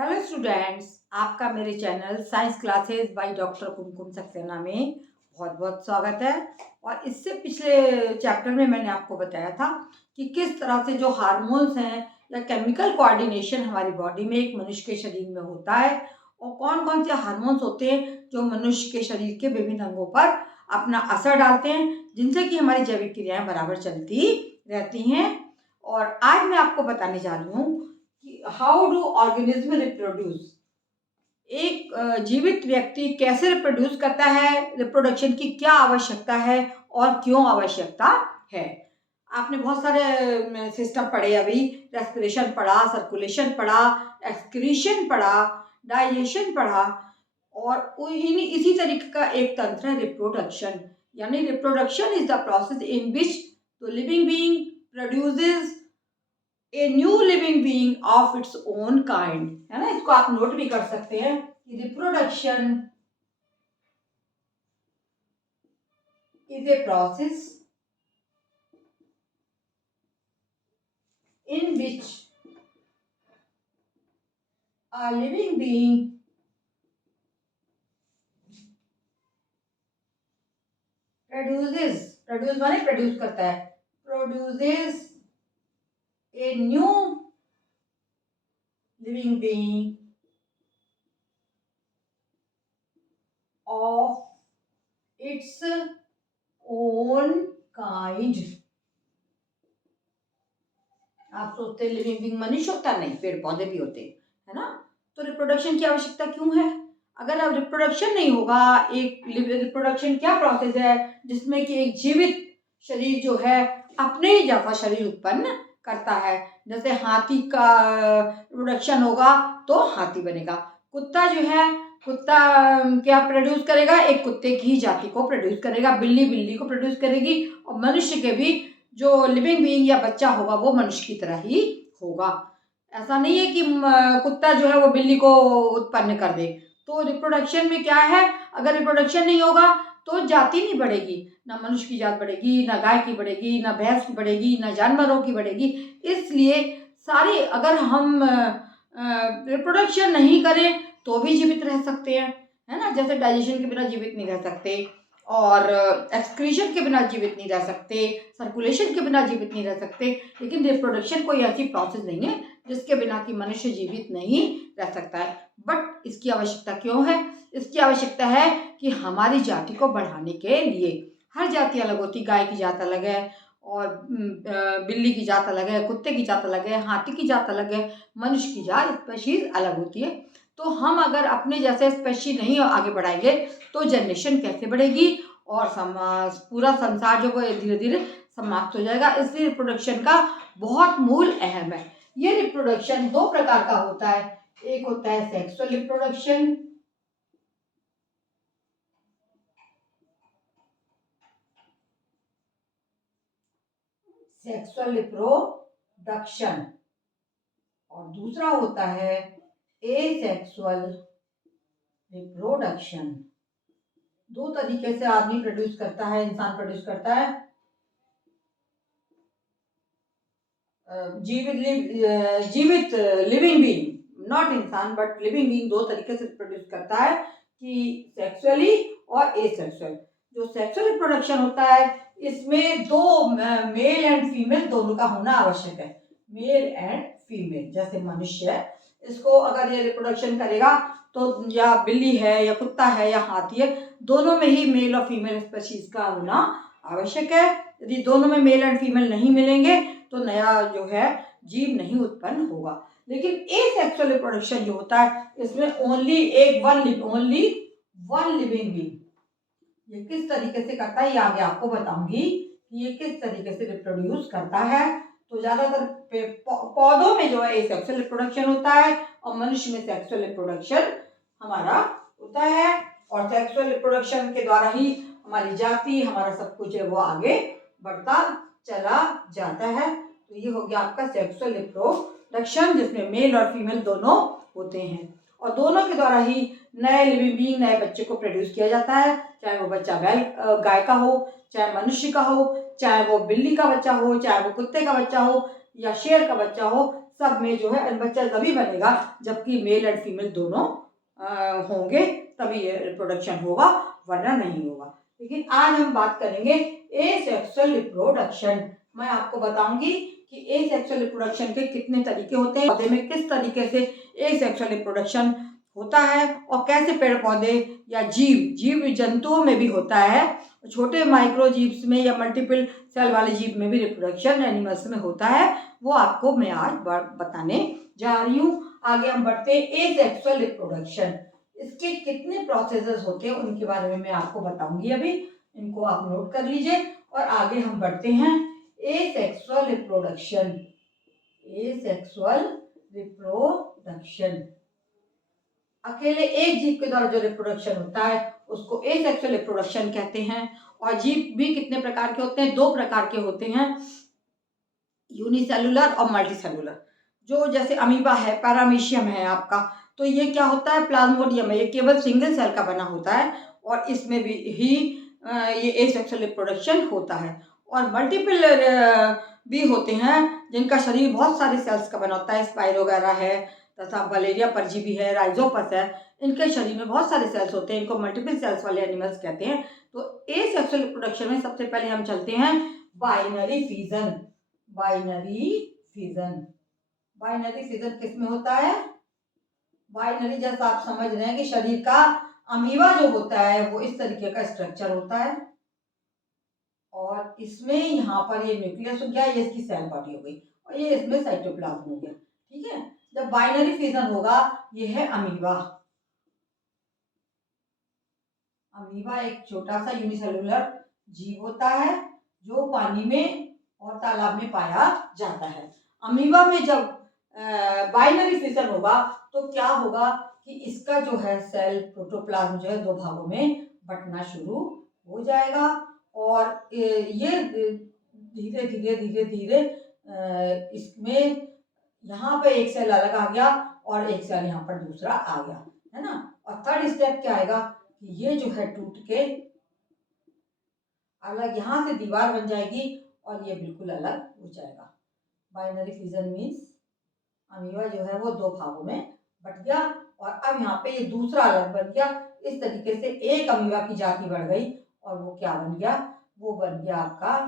Hello students, आपका मेरे channel science classes by doctor Kumkum Saxena में बहुत बहुत स्वागत है। और इससे पिछले चैप्टर में मैंने आपको बताया था कि किस तरह से जो हार्मोन्स हैं या केमिकल कोऑर्डिनेशन हमारी बॉडी में एक मनुष्य के शरीर में होता है और कौन कौन से हार्मोन्स होते हैं जो मनुष्य के शरीर के विभिन्न अंगों पर अपना असर डालते हैं, जिनसे कि हमारी जैविक क्रियाएं बराबर चलती रहती हैं। और आज मैं आपको बताने जा रही हूँ कि हाउ डू ऑर्गेनिज्म रिप्रोड्यूस। एक जीवित व्यक्ति कैसे रिप्रोड्यूस करता है, रिप्रोडक्शन की क्या आवश्यकता है और क्यों आवश्यकता है। आपने बहुत सारे सिस्टम पढ़े, अभी रेस्पिरेशन पढ़ा, सर्कुलेशन पढ़ा, एक्सक्रीशन पढ़ा, डाइजेशन पढ़ा और इसी तरीके का एक तंत्र है रिप्रोडक्शन। यानी reproduction is the process in which the living being produces a new living being of its own kind, है ना। इसको आप नोट भी कर सकते हैं कि reproduction is a process in which a living being produce माने प्रोड्यूस करता है, produces a new living being of its own kind. आप सोचते हैं लिविंग बीइंग मनुष्य होता, नहीं, पेड़ पौधे भी होते हैं, है ना। तो रिप्रोडक्शन की आवश्यकता क्यों है? अगर अब रिप्रोडक्शन नहीं होगा, एक रिप्रोडक्शन क्या प्रोसेस है जिसमें कि एक जीवित शरीर जो है अपने ही जैसा शरीर उत्पन्न करता है। जैसे हाथी का रिप्रोडक्शन होगा तो हाथी बनेगा, कुत्ता जो है कुत्ता क्या प्रोड्यूस करेगा, एक कुत्ते की जाति को प्रोड्यूस करेगा, बिल्ली बिल्ली को प्रोड्यूस करेगी और मनुष्य के भी जो लिविंग बीइंग या बच्चा होगा वो मनुष्य की तरह ही होगा। ऐसा नहीं है कि कुत्ता जो है वो बिल्ली को उत्पन्न कर दे। तो रिप्रोडक्शन में क्या है, अगर रिप्रोडक्शन नहीं होगा तो जाति नहीं बढ़ेगी, ना मनुष्य की जात बढ़ेगी, ना गाय की बढ़ेगी, ना भैंस की बढ़ेगी, ना जानवरों की बढ़ेगी। इसलिए सारी अगर हम रिप्रोडक्शन नहीं करें तो भी जीवित रह सकते हैं, है ना। जैसे डाइजेशन के बिना जीवित नहीं रह सकते और एक्सक्रीशन के बिना जीवित नहीं रह सकते, सर्कुलेशन के बिना जीवित नहीं रह सकते, लेकिन रिप्रोडक्शन कोई ऐसी प्रोसेस नहीं है जिसके बिना कि मनुष्य जीवित नहीं रह सकता है। बट इसकी आवश्यकता क्यों है? इसकी आवश्यकता है कि हमारी जाति को बढ़ाने के लिए। हर जाति अलग होती, गाय की जात अलग है और बिल्ली की जात अलग है, कुत्ते की जात अलग है, हाथी की जात अलग है, मनुष्य की जात स्पेशीज अलग होती है। तो हम अगर अपने जैसे स्पेशी नहीं आगे बढ़ाएंगे तो जनरेशन कैसे बढ़ेगी और समाज पूरा संसार जो वो धीरे धीरे समाप्त हो जाएगा। इसलिए रिप्रोडक्शन का बहुत मूल अहम है। ये रिप्रोडक्शन दो प्रकार का होता है, एक होता है सेक्सुअल रिप्रोडक्शन, सेक्सुअल रिप्रोडक्शन, और दूसरा होता है एसेक्सुअल रिप्रोडक्शन। दो तरीके से आदमी प्रोड्यूस करता है, इंसान प्रोड्यूस करता है। जीवित लिविंग बीइंग, नॉट इंसान बट लिविंग बीइंग, दो तरीके से प्रोड्यूस करता है कि सेक्सुअली और एसेक्सुअल। जो सेक्सुअल रिप्रोडक्शन होता है इसमें दो मेल एंड फीमेल दोनों का होना आवश्यक है। मेल एंड फीमेल, जैसे मनुष्य है, इसको अगर ये रिप्रोडक्शन करेगा तो या बिल्ली है या कुत्ता है या हाथी है, दोनों में ही मेल और फीमेल स्पीशीज का होना आवश्यक है। यदि दोनों में मेल एंड फीमेल नहीं मिलेंगे तो नया जो है जीव नहीं उत्पन्न होगा। लेकिन एसेक्सुअल रिप्रोडक्शन जो होता है इसमें ओनली वन लिविंग बीइंग। ये किस तरीके से करता है ये आगे आपको बताऊंगी कि ये किस तरीके से रिप्रोड्यूस करता है। तो ज्यादातर पौधों में जो है एसेक्सुअल रिप्रोडक्शन होता है और मनुष्य में सेक्सुअल रिप्रोडक्शन हमारा होता है। और सेक्सुअल रिप्रोडक्शन के द्वारा ही हमारी जाति, हमारा सब कुछ है वो आगे बढ़ता चला जाता है। तो ये हो गया आपका सेक्सुअल रिप्रोडक्शन, जिसमें मेल और फीमेल दोनों होते हैं और दोनों के द्वारा ही नए लिविंग बीइंग, नए बच्चे को प्रोड्यूस किया जाता है। चाहे वो बच्चा गाय का हो, चाहे मनुष्य का हो, चाहे वो बिल्ली का बच्चा हो, चाहे वो कुत्ते का बच्चा हो या शेर का बच्चा हो, सब में जो है बच्चा तभी बनेगा जबकि मेल एंड फीमेल दोनों होंगे, तभी ये रिप्रोडक्शन होगा, वरना नहीं होगा। लेकिन आज हम बात करेंगे एसेक्सुअल रिप्रोडक्शन। मैं आपको बताऊंगी कि एसेक्सुअल रिप्रोडक्शन के कितने तरीके होते हैं, पौधे में किस तरीके से एसेक्सुअल रिप्रोडक्शन होता है और कैसे पेड़ पौधे या जीव जंतुओं में भी होता है, छोटे माइक्रोजीव्स में या मल्टीपल सेल वाले जीव में भी रिप्रोडक्शन एनिमल्स में होता है, वो आपको मैं आज बताने जा रही हूँ। आगे हम बढ़ते हैं एसेक्सुअल रिप्रोडक्शन। इसके कितने प्रोसेसेस होते हैं उनके बारे में मैं आपको बताऊंगी अभी, इनको आप नोट कर लीजिए और आगे हम बढ़ते हैं। एसेक्सुअल रिप्रोडक्शन, एसेक्सुअल रिप्रोडक्शन अकेले एक जीव के द्वारा जो रिप्रोडक्शन होता है उसको एसेक्सुअल रिप्रोडक्शन कहते हैं। और जीव भी कितने प्रकार के होते हैं, दो प्रकार के होते हैं, यूनिसेलुलर और मल्टीसेलुलर। जो जैसे अमीबा है, पैरामीशियम है आपका, तो ये क्या होता है, प्लाज्मोडियम है, ये केवल सिंगल सेल का बना होता है और इसमें भी ही ये एसेक्सुअल रिप्रोडक्शन होता है। और मल्टीपल भी होते हैं जिनका शरीर बहुत सारे सेल्स का बना होता है, स्पाइरो वगैरह है तथा बलेरिया परजीवी है, राइजोपस है, इनके शरीर में बहुत सारे सेल्स होते हैं, इनको मल्टीपल सेल्स वाले एनिमल्स कहते हैं। तो एसेक्सुअल रिप्रोडक्शन में सबसे पहले हम चलते हैं binary fission. Binary fission, binary fission किस में होता है, बाइनरी जैसा आप समझ रहे हैं कि शरीर का अमीबा जो होता है वो इस तरीके का स्ट्रक्चर होता है और इसमें यहाँ पर ये न्यूक्लियस हो गया, ये इसकी सेल बॉडी हो गई और ये इसमें साइटोप्लाज्म हो गया। ठीक है, जब बाइनरी फिजन होगा, ये है अमीबा। अमीबा एक छोटा सा यूनिसेलुलर जीव होता है जो पानी में और तालाब में पाया जाता है। अमीबा में जब बाइनरी फिजन होगा तो क्या होगा कि इसका जो है सेल प्रोटोप्लाज्म जो है दो भागों में बंटना शुरू हो जाएगा और ये धीरे धीरे धीरे धीरे इसमें यहाँ पे एक सेल अलग आ गया और एक सेल यहाँ पर दूसरा आ गया, है ना। और थर्ड स्टेप क्या आएगा कि ये जो है टूट के अलग यहाँ से दीवार बन जाएगी और ये बिल्कुल अलग हो जाएगा। बाइनरी फिजन मीन्स अमीबा जो है वो दो भागों में बट गया और अब यहाँ पे ये दूसरा अलग बन गया। इस तरीके से एक अमीबा की जाति बढ़ गई और वो क्या बन गया, वो बन गया आपका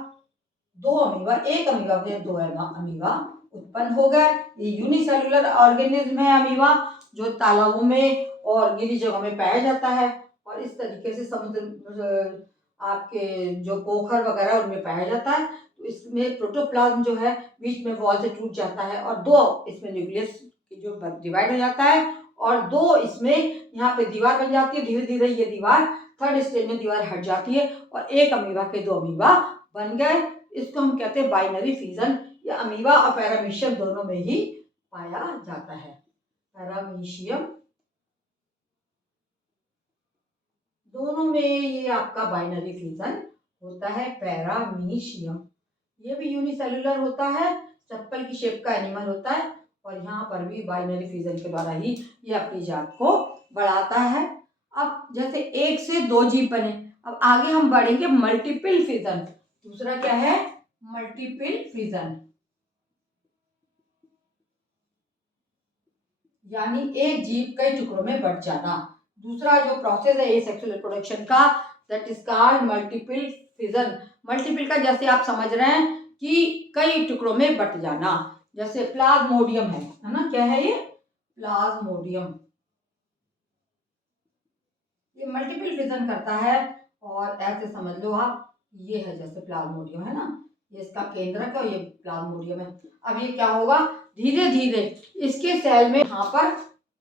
दो अमीबा, एक अमीबा से दो अमीबा उत्पन्न हो गए। ये यूनिसेलुलर ऑर्गेनिज्म है अमीबा, जो तालाबों में और गीली जगहों में पाया जाता है और इस तरीके से समुद्र आपके जो पोखर वगैरह उनमें पाया जाता है। तो इसमें प्रोटोप्लाज्म जो है बीच में वॉल से टूट जाता है और दो इसमें न्यूक्लियस जो डिवाइड हो जाता है और दो इसमें यहाँ पे दीवार बन जाती है। धीरे धीरे ये दीवार थर्ड स्टेज में दीवार हट जाती है और एक अमीबा के दो अमीबा बन गए। इसको हम कहते हैं बाइनरी फिजन। या अमीबा और पैरामीशियम दोनों में ही पाया जाता है। पैरामीशियम दोनों में ये आपका बाइनरी फिजन होता है। पैरामीशियम ये भी यूनिसेलुलर होता है, चप्पल की शेप का एनिमल होता है और यहाँ पर भी बाइनरी फिजन के द्वारा ही ये अपनी जात को बढ़ाता है। अब जैसे एक से दो जीव बने, अब आगे हम बढ़ेंगे मल्टीपल फिजन। दूसरा क्या है, मल्टीपल फिजन, यानी एक जीव कई टुकड़ों में बट जाना। दूसरा जो प्रोसेस है एसेक्सुअल रिप्रोडक्शन का, that is called multiple fission. Multiple का जैसे आप समझ रहे हैं कि कई टुकड़ों में बट जाना, जैसे प्लाज्मोडियम है ना, क्या है ये, प्लाज्मोडियम, ये मल्टीपल फिजन करता है और ऐसे समझ लो आप, ये है जैसे प्लाज्मोडियम है ना, ये इसका केंद्रक है और ये प्लाज्मोडियम है। अब ये क्या होगा, धीरे धीरे इसके सेल में यहाँ पर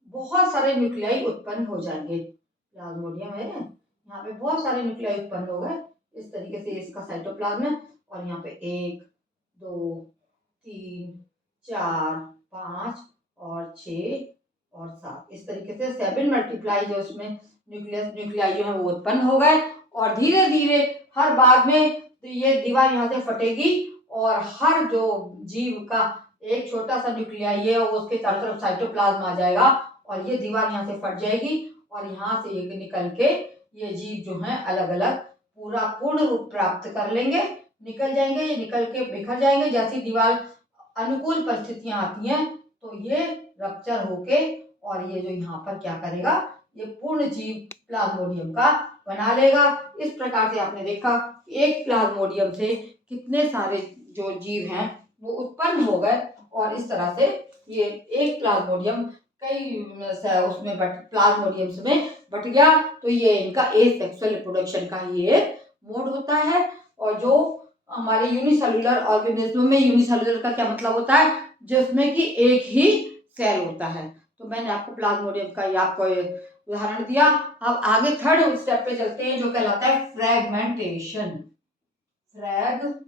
बहुत सारे न्यूक्लियाई उत्पन्न हो जाएंगे। प्लाज्मोडियम है, यहाँ पे बहुत सारे न्यूक्लियाई उत्पन्न हो गए। इस तरीके से इसका साइटोप्लाज्म है और यहाँ पे 1 2 3 4 5 और 6 और 7, इस तरीके से 7 मल्टीप्लाई जो इसमें न्यूक्लियाई जो है वो उत्पन्न हो गए। और धीरे धीरे हर बार में तो ये दीवार यहाँ से फटेगी और हर जो जीव का एक छोटा सा न्यूक्लियाई है और उसके चारों तरफ साइटोप्लाज्म आ जाएगा और ये दीवार यहाँ से फट जाएगी और यहाँ से ये निकल के ये जीव जो है अलग अलग पूरा पूर्ण रूप प्राप्त कर लेंगे, निकल जाएंगे। ये निकल के बिखर जाएंगे। जैसी दीवार अनुकूल परिस्थितियां आती हैं तो ये रप्चर होके और ये जो यहाँ पर क्या करेगा, ये पूर्ण जीव प्लाज्मोडियम का बना लेगा। इस प्रकार से आपने देखा एक प्लाज्मोडियम से कितने सारे जो जीव हैं वो उत्पन्न हो गए और इस तरह से ये एक प्लाज्मोडियम कई उसमें प्लाज्मोडियम्स में बट गया। तो ये इनका एसेक्सुअल रिप्रोडक्शन का ही एक मोड होता है। और जो हमारे यूनिसेलुलर ऑर्गेनिज्म में, यूनिसेलुलर का क्या मतलब होता है, जिसमें कि एक ही सेल होता है। तो मैंने आपको प्लाज्मोडियम का ये आपको उदाहरण दिया। अब आगे थर्ड स्टेप पे चलते हैं जो कहलाता है फ्रेगमेंटेशन। फ्रेगमेंटेशन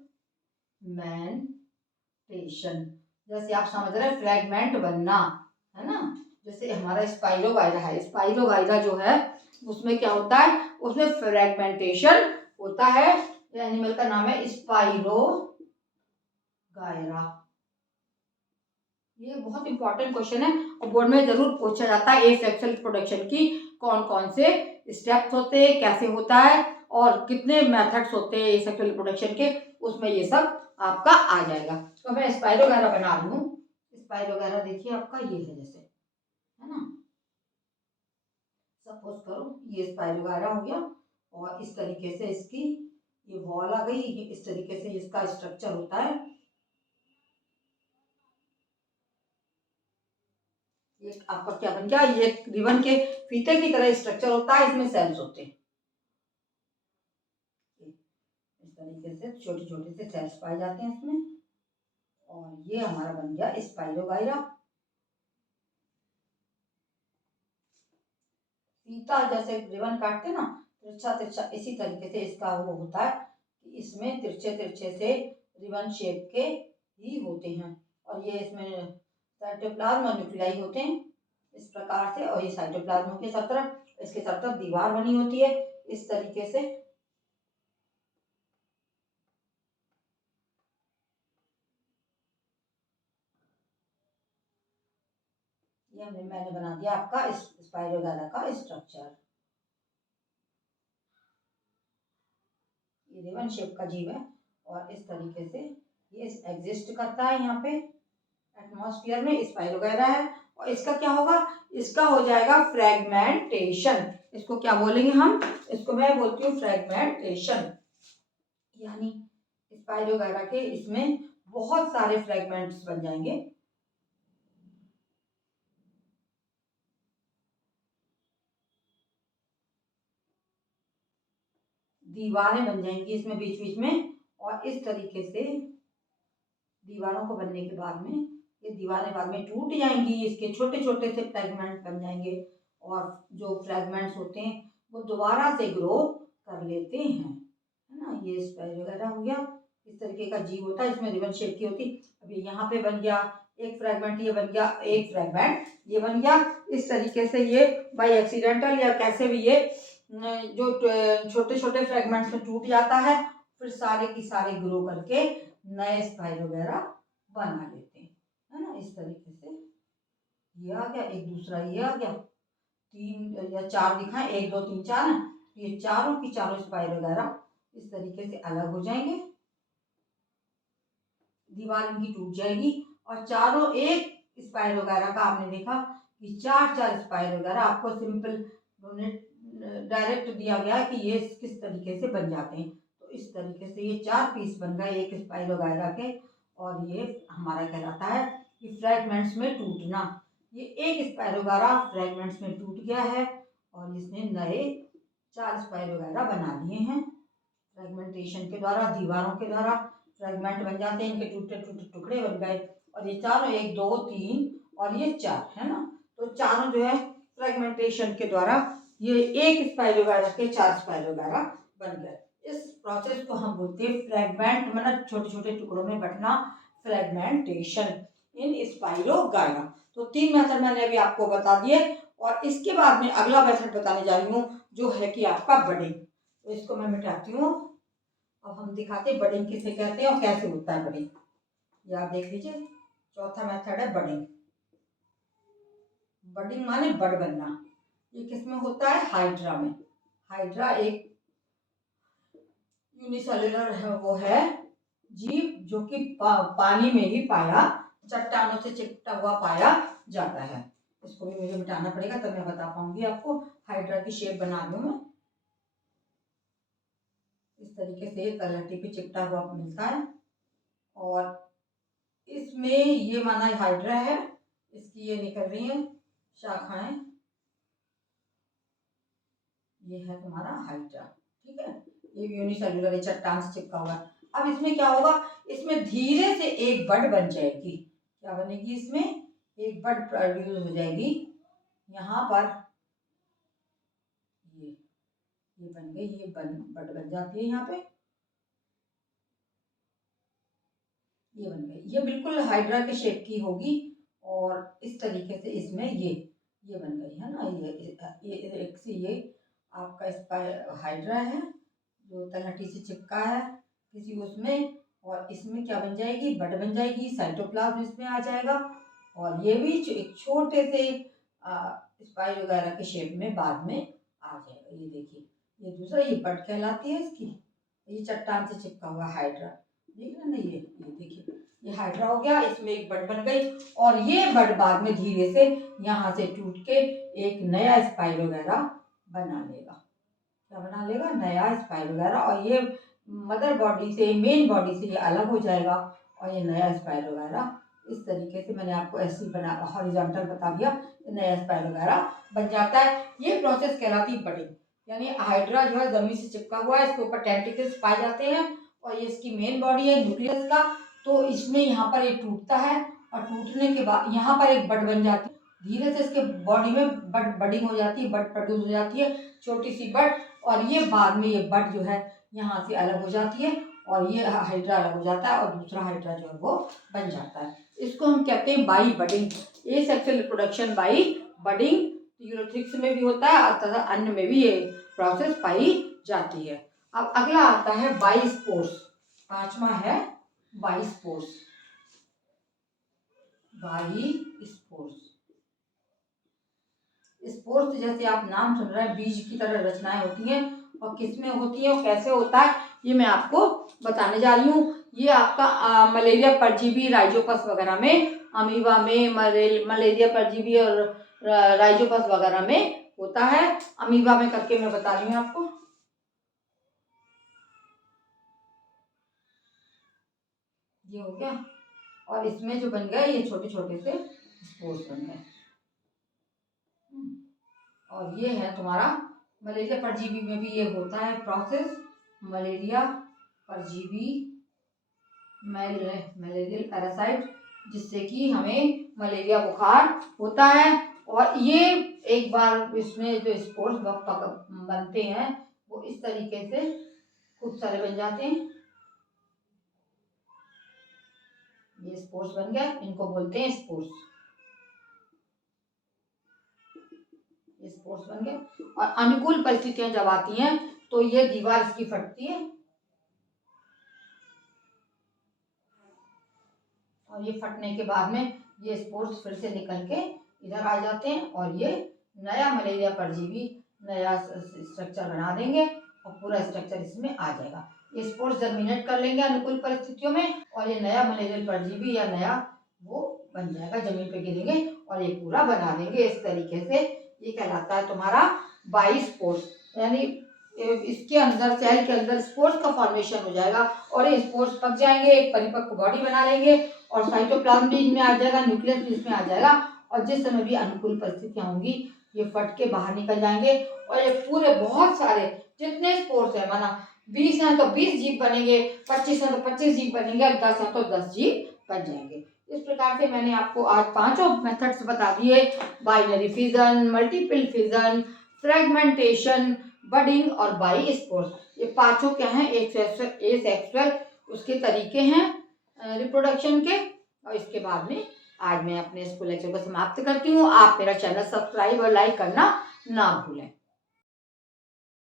जैसे आप समझ रहे हैं फ्रेगमेंट बनना, है ना। जैसे हमारा स्पाइरोगाइरा है, स्पाइरोगाइरा जो है उसमें क्या होता है, उसमें फ्रेगमेंटेशन होता है। एनिमल का नाम है स्पाइरोगाइरा। ये बहुत इंपॉर्टेंट क्वेश्चन है और बोर्ड में जरूर पूछा जाता है एसेक्सुअल प्रोडक्शन की कौन कौन से स्टेप्स होते हैं, कैसे होता है और कितने मेथड्स होते हैं एसेक्सुअल प्रोडक्शन के, उसमें ये सब आपका आ जाएगा। तो मैं स्पाइरोगाइरा बना रही हूँ। स्पाइरोगाइरा देखिए आपका ये है, जैसे है ना, सपोज करो ये स्पाइरोगाइरा हो गया और इस तरीके से इसकी ये वॉल आ गई, इस तरीके से इसका स्ट्रक्चर होता है। ये आपका क्या बन गया, ये रिबन के फीते की तरह स्ट्रक्चर होता है, इसमें सेल्स होते हैं। इस तरीके से छोटे छोटे से सेल्स पाए जाते हैं इसमें। और ये हमारा बन गया स्पाइरोगाइरा। फीता जैसे रिबन काटते ना तिरछा तिरछा, इसी तरीके से इसका वो होता है कि इसमें तिरछे तिरछे से रिबन शेप के ही होते हैं। और ये इसमें साइटोप्लाज्म और न्यूक्लियाई होते हैं इस प्रकार से। और ये साइटोप्लाज्म के सब तरफ, इसके सब तरफ दीवार बनी होती है इस तरीके से। ये मैंने बना दिया आपका इस स्पाइरोगाइरा का स्ट्रक्चर। ये रिबन शेप का जीव है और इस तरीके से ये एग्जिस्ट करता है यहाँ पे एटमॉस्फेयर में। स्पाइरोगाइरा है और इसका क्या होगा, इसका हो जाएगा फ्रेगमेंटेशन। इसको क्या बोलेंगे हम, इसको मैं बोलती हूँ फ्रेगमेंटेशन। यानी स्पाइरोगाइरा के इसमें बहुत सारे फ्रेगमेंट्स बन जाएंगे। दीवारें बन जाएंगी इसमें बीच बीच में और इस तरीके से दीवारों को बनने के बाद में ये दीवारें बाद में टूट जाएंगी, इसके छोटे छोटे से फ्रेगमेंट बन जाएंगे और जो फ्रेगमेंट्स होते हैं वो दोबारा से ग्रो कर लेते हैं, है ना। ये स्पाइरोगाइरा हो गया, इस तरीके का जीव होता है, इसमें रिबन शेप की होती। अब ये यहाँ पे बन गया एक फ्रेगमेंट, ये बन गया एक फ्रेगमेंट, ये बन गया। इस तरीके से ये बाय एक्सीडेंटल या कैसे भी ये जो छोटे छोटे फ्रेगमेंट्स में टूट जाता है, फिर सारे की सारे ग्रो करके नए स्पाइरोगाइरा बना लेते हैं, है ना। इस तरीके से ये आ गया, एक दूसरा ये आ गया, तीन या चार दिखाएं, एक दो तीन चार है, ये चारों की चारों स्पाइरोगाइरा इस तरीके से अलग हो जाएंगे, दीवार इनकी टूट जाएगी और चारों एक स्पाइरोगाइरा का आपने देखा कि चार चार स्पाइरोगाइरा आपको सिंपल डायरेक्ट दिया गया कि ये किस तरीके से बन जाते हैं। तो इस तरीके से ये चार पीस बन गए एक स्पाइरोगाइरा के और ये हमारा कहलाता है कि फ्रेगमेंट्स में टूटना। ये एक स्पाइरोगाइरा फ्रेगमेंट्स में टूट गया है और इसने नए चार स्पाइरोगाइरा बना लिए हैं। फ्रेगमेंटेशन के द्वारा, दीवारों के द्वारा फ्रेगमेंट बन जाते हैं, इनके टूटे टूटे टुकड़े बन गए और ये चारों एक दो तीन और ये चार, है ना। तो चारों जो है फ्रेगमेंटेशन के द्वारा ये एक स्पाइरोगाइरा के चार स्पाइरोगाइरा बन गए। इस प्रोसेस को हम बोलते हैं फ्रेगमेंट, मतलब छोटे छोटे टुकड़ों में बंटना, फ्रेगमेंटेशन इन स्पाइरोगाइरा। तो तीन मेथड मैंने अभी आपको बता दिए और इसके बाद में अगला मेथड बताने जा रही हूँ जो है कि आपका बडिंग। तो इसको मैं मिटाती हूँ। अब हम दिखाते हैं बडिंग किसे कहते हैं और कैसे होता है बडिंग। ये आप देख लीजिए, चौथा मेथड है बडिंग। बडिंग माने बड़ बनना। ये किसमें होता है, हाइड्रा में। हाइड्रा एक यूनिसेलुलर है, वो है जीव जो कि पानी में ही पाया चट्टानों से चिपटा हुआ पाया जाता है। इसको भी मुझे मिटाना पड़ेगा तब मैं बता पाऊंगी आपको। हाइड्रा की शेप बना रही हूँ मैं। इस तरीके से तलहटी पे चिपटा हुआ मिलता है और इसमें ये माना हाइड्रा है, इसकी ये निकल रही है शाखाएं, ये है तुम्हारा हाइड्रा। ठीक है, ये भी यूनिसेल्युलर चट्टान से चिपका हुआ है। अब इसमें क्या होगा, इसमें धीरे से एक बड बन जाएगी। क्या बनेगी, इसमें एक बड प्रोड्यूस हो जाएगी। यहाँ पर ये बन गई, ये बड बन जाती है यहाँ पे, ये बन गई। ये बिल्कुल हाइड्रा के शेप की होगी और इस तरीके से इसमें ये बन गई है ना। ये एक से ये आपका इस हाइड्रा है जो तलहटी से चिपका है किसी उसमें, और इसमें क्या बन जाएगी, बड बन जाएगी, साइटोप्लाज्म इसमें आ जाएगा और ये भी एक छोटे से स्पाइर वगैरह के शेप में बाद में आ जाएगा। ये देखिए, ये दूसरा, ये बड कहलाती है इसकी, ये चट्टान से चिपका हुआ हाइड्रा, देख रहे ना। ये देखिए, ये हाइड्रा हो गया, इसमें एक बड बन गई और ये बड बाद में धीरे से यहाँ से टूट के एक नया स्पाइर वगैरह बना लेगा। क्या बना लेगा, नया स्पाइर वगैरह, और ये मदर बॉडी से, मेन बॉडी से ये अलग हो जाएगा और ये नया स्पाइर वगैरह इस तरीके से मैंने आपको ऐसे बना हॉरिजॉन्टल बता दिया, नया स्पाइर वगैरह बन जाता है। ये प्रोसेस कहलाती है बडिंग। यानी हाइड्रा जो है जमीन से चिपका हुआ है, इसके ऊपर टेंटिकल्स पाए जाते हैं और ये इसकी मेन बॉडी है न्यूक्लियस का। तो इसमें यहाँ पर ये टूटता है और टूटने के बाद यहाँ पर एक बड बन जाती है, धीरे से इसके बॉडी में बडिंग हो जाती है, बड प्रोड्यूस हो जाती है, छोटी सी बड, और ये बाद में ये बड जो है यहाँ से अलग हो जाती है और ये हाइड्रा अलग हो जाता है और दूसरा हाइड्रा जो है वो बन जाता है। इसको हम कहते हैं by budding, asexual reproduction by budding. Ulothrix में भी होता है और तथा अन्य में भी ये प्रोसेस पाई जाती है। अब अगला आता है बाई स्पोर्स, पांचवा है by spores. By spores, spores जैसे आप नाम सुन रहे हैं, बीज की तरह रचनाएं होती हैं और किसमें होती है और कैसे होता है ये मैं आपको बताने जा रही हूँ। ये आपका मलेरिया परजीवी राइजोपस वगैरह में, अमीबा में मलेरिया परजीवी और राइजोपस वगैरह में होता है। अमीबा में करके मैं बता रही हूँ आपको। ये हो गया और इसमें जो बन गए ये छोटे छोटे से स्पोर्स बन गए। और ये है तुम्हारा मलेरिया परजीवी में भी ये होता है प्रोसेस, मलेरिया परजीवी मलेरियल पैरासाइट, जिससे कि हमें मलेरिया बुखार होता है। और ये एक बार इसमें जो स्पोर्स बनते हैं वो इस तरीके से खूब सारे बन जाते हैं। ये स्पोर्स बन गए, इनको बोलते हैं स्पोर्स। ये स्पोर्स बन गए और अनुकूल परिस्थितियां जब आती हैं तो ये दीवार इसकी फटती है और ये फटने के बाद में ये स्पोर्स फिर से निकल के इधर आ जाते हैं और ये नया मलेरिया परजीवी नया स्ट्रक्चर बना देंगे और पूरा स्ट्रक्चर इसमें आ जाएगा। ये स्पोर्स जर्मिनेट कर लेंगे अनुकूल परिस्थितियों में और ये नया मलेरिया परजीवी या नया वो बन जाएगा, जमीन पे गिरेंगे और ये पूरा बना देंगे इस तरीके से। ये कहलाता है तुम्हारा बाई स्पोर्स, यानी इसके अंदर सेल के अंदर स्पोर्स का फॉर्मेशन हो जाएगा और ये स्पोर्स पक जाएंगे, एक परिपक्व बॉडी बना लेंगे और साइटोप्लाज्म भी इनमें आ जाएगा, न्यूक्लियस भी इसमें आ जाएगा और जिस समय भी अनुकूल परिस्थितियां होंगी ये फट के बाहर निकल जाएंगे और ये पूरे बहुत सारे जितने स्पोर्स है, माना 20 हैं तो 20 जीव बनेंगे, 25 हैं तो 25 जीव बनेंगे, 10 हैं तो 10 जीव बन जाएंगे। इस प्रकार से मैंने आपको आज पांचों मेथड्स बता दिए, binary fission, multiple fission, fragmentation, budding और बाई स्पोर्स। ये पांचों क्या हैं, एसेक्सुअल उसके तरीके हैं रिप्रोडक्शन के। और इसके बाद में आज मैं अपने स्कूल लेक्चर को समाप्त करती हूँ। आप मेरा चैनल सब्सक्राइब और लाइक करना ना भूलें।